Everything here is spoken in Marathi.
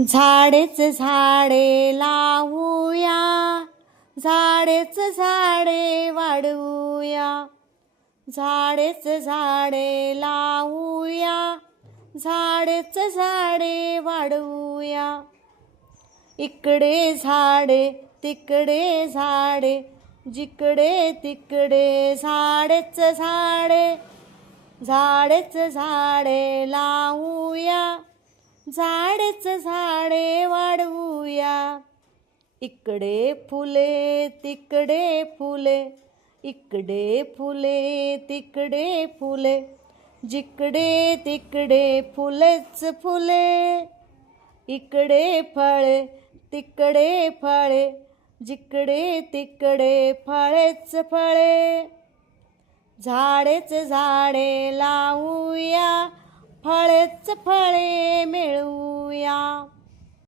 झाडेच झाडे लावूया झाडेच झाडे वाढवूया झाडेच झाडे लावूया झाडेच झाडे वाढवूया. इकडे झाडे तिकडे झाडे जिकडे तिकडे झाडेच झाडे झाडेच झाडे लावू झाडच झाडे वाढवूया. इकडे फुले तिकडे फुले इकडे फुले तिकडे फुले जिकडे तिकडे फुलेच फुले इकडे फळे तिकडे फळे जिकडे तिकडे फळेच फळे. झाडेच झाडे लावूया फळेच फळे मिळू